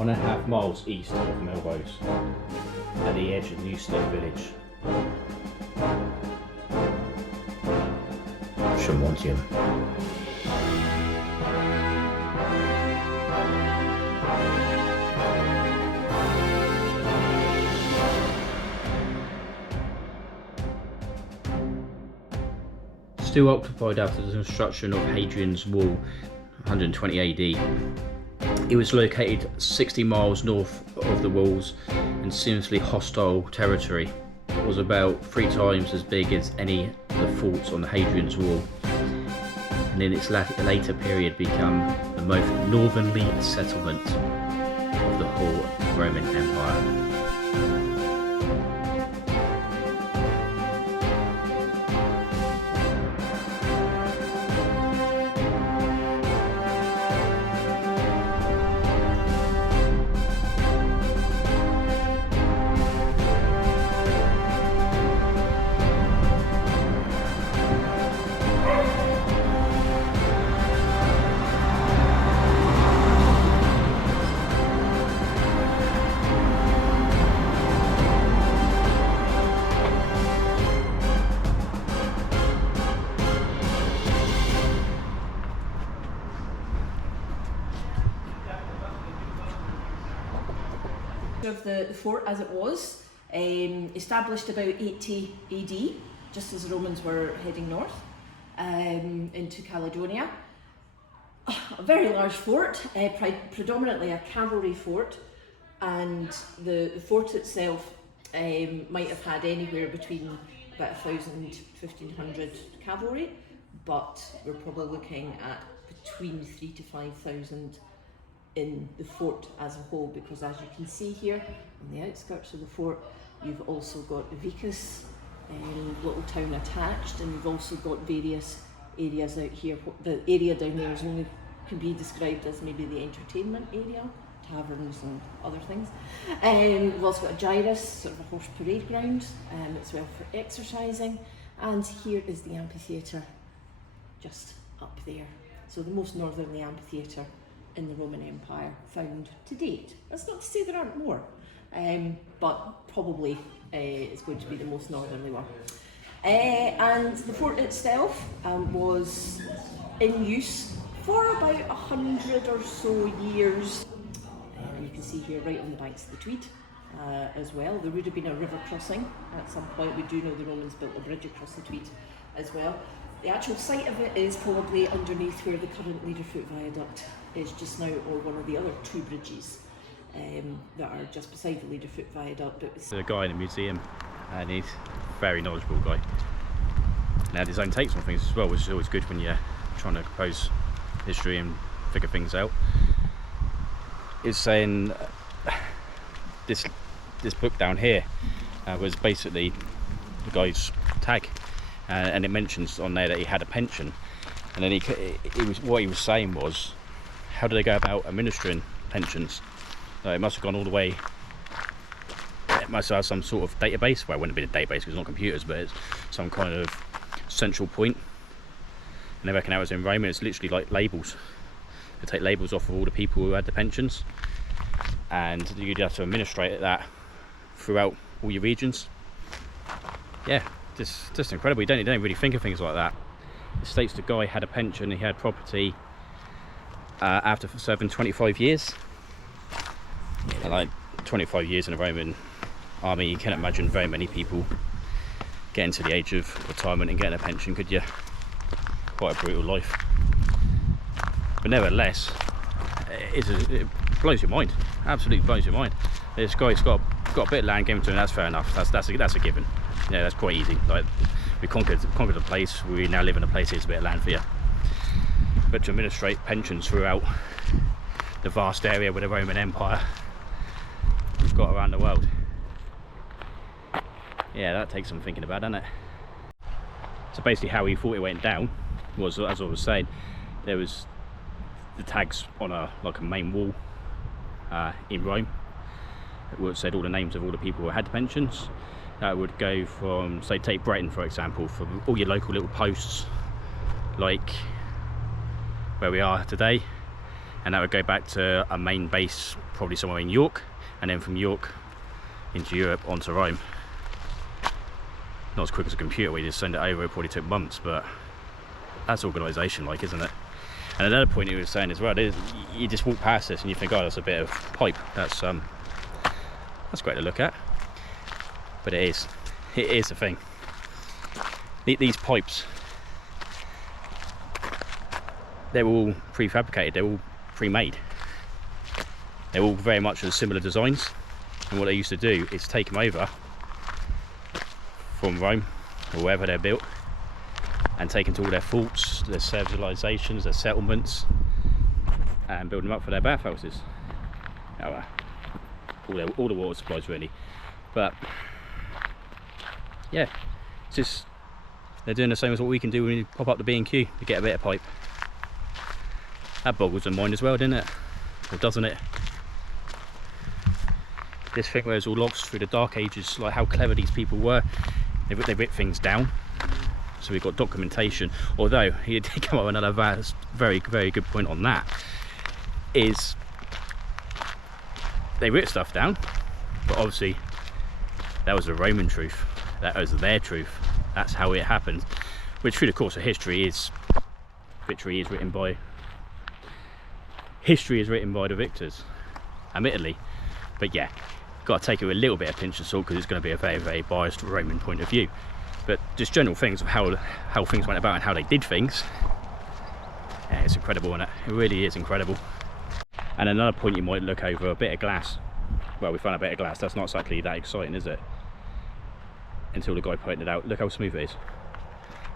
1.5 miles east of Melrose, at the edge of the new state village. Trimontium. Still occupied after the construction of Hadrian's Wall, 120 AD. It was located 60 miles north of the walls in seriously hostile territory. It was about 3 times as big as any of the forts on the Hadrian's Wall, and in its later period became the most northerly settlement of the whole Roman Empire. Of the fort as it was, established about 80 AD, just as the Romans were heading north into Caledonia. A very large fort, predominantly a cavalry fort, and the fort itself might have had anywhere between about 1,000 to 1,500 cavalry, but we're probably looking at between 3,000 to 5,000 in the fort as a whole, because as you can see here on the outskirts of the fort, you've also got Vicus, little town attached, and you've also got various areas out here. The area down there is only can be described as maybe the entertainment area, taverns and other things. We've also got a gyrus, sort of a horse parade ground, as well for exercising, and here is the amphitheatre just up there. So the most northerly amphitheatre in the Roman Empire found to date. That's not to say there aren't more, but probably it's going to be the most northerly one. And the fort itself was in use for about 100 or so years. You can see here right on the banks of the Tweed as well. There would have been a river crossing at some point. We do know the Romans built a bridge across the Tweed as well. The actual site of it is probably underneath where the current Leaderfoot Viaduct is just now, or one of the other 2 bridges that are just beside the Leaderfoot Viaduct. There's a guy in the museum, and he's a very knowledgeable guy. And he had his own takes on things as well, which is always good when you're trying to compose history and figure things out. He's saying this book down here was basically the guy's tag. And it mentions on there that he had a pension, and then what he was saying was, how do they go about administering pensions? It must have gone all the way. It must have some sort of database. Well, it wouldn't have been a database because it's not computers, but it's some kind of central point. And they reckon how it's in Rome, and it's literally like labels. They take labels off of all the people who had the pensions, and you'd have to administrate that throughout all your regions. Yeah. Just incredible. You don't really think of things like that. It states the guy had a pension, he had property after serving 25 years. And like 25 years in the Roman army, you can't imagine very many people getting to the age of retirement and getting a pension, could you? Quite a brutal life. But nevertheless, it blows your mind. Absolutely blows your mind. This guy's got a bit of land given to him. That's fair enough. That's a given. Yeah, that's quite easy. Like, we conquered a place. We now live in a place. Here's a bit of land for you. But to administrate pensions throughout the vast area with the Roman Empire we've got around the world, yeah, that takes some thinking about, doesn't it? So basically, how he thought it went down was, as I was saying, there was the tags on a main wall in Rome. It said all the names of all the people who had pensions. That would go from, say, take Brighton for example, from all your local little posts, like where we are today, and that would go back to a main base, probably somewhere in York, and then from York into Europe onto Rome. Not as quick as a computer, we just send it over, it probably took months, but that's organisation like, isn't it? And another point he was saying as well is, you just walk past this and you think, oh, that's a bit of pipe. That's great to look at, but it is a thing. These pipes, they're all prefabricated, they're all pre-made. They're all very much of similar designs, and what they used to do is take them over from Rome or wherever they're built and take them to all their forts, their civilizations, their settlements, and build them up for their bathhouses. All the water supplies really, but yeah, it's just they're doing the same as what we can do when we pop up the B&Q to get a bit of pipe. That boggles the mind as well, didn't it? Or doesn't it? This thing where it's all lost through the dark ages, like how clever these people were. They ripped things down, so we've got documentation. Although he did come up with another very good point on that, is they ripped stuff down, but obviously that was the Roman truth, that was their truth, that's how it happened. Which through the course of history is written by the victors, admittedly. But yeah, got to take it with a little bit of pinch of salt, because it's going to be a very biased Roman point of view. But just general things of how things went about and how they did things, yeah, it's incredible, isn't it? It really is incredible. And another point you might look over, a bit of glass. Well, we found a bit of glass, that's not exactly that exciting, is it? Until the guy pointed it out. Look how smooth it is.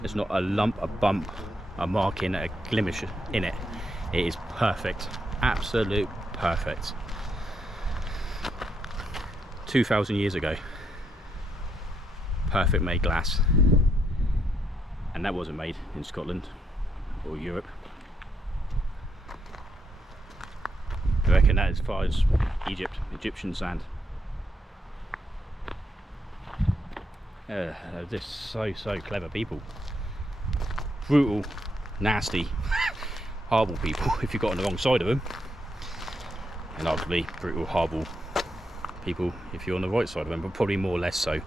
There's not a lump, a bump, a marking, a blemish in it. It is perfect, absolute perfect. 2,000 years ago, perfect made glass, and that wasn't made in Scotland or Europe. I reckon that as far as Egyptian sand. They're just so clever people. Brutal, nasty, horrible people if you got on the wrong side of them, and arguably brutal, horrible people if you're on the right side of them, but probably more or less so.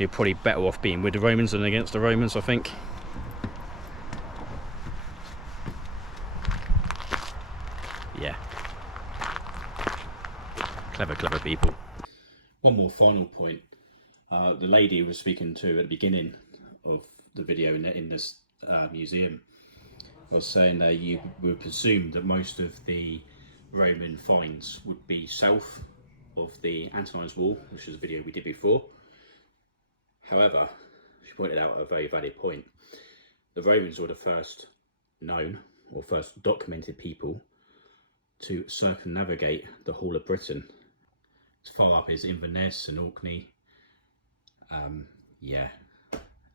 You're probably better off being with the Romans than against the Romans, I think. Yeah, clever people. One more final point. The lady was speaking to at the beginning of the video in this museum, I was saying that you would presume that most of the Roman finds would be south of the Antonines Wall, which is a video we did before. However, she pointed out a very valid point. The Romans were the first known or first documented people to circumnavigate the whole of Britain. As far up as Inverness and Orkney. Yeah,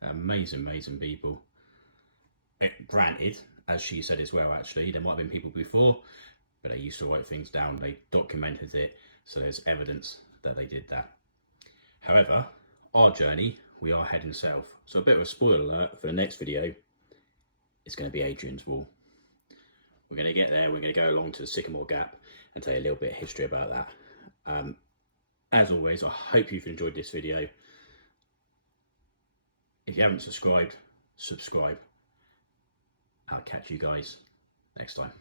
amazing people. Granted, as she said as well, actually, there might have been people before, but they used to write things down, they documented it, so there's evidence that they did that. However, our journey, we are heading south. So a bit of a spoiler alert for the next video, it's going to be Hadrian's Wall. We're going to get there, we're going to go along to the Sycamore Gap and tell you a little bit of history about that. As always, I hope you've enjoyed this video. If you haven't subscribed, subscribe. I'll catch you guys next time.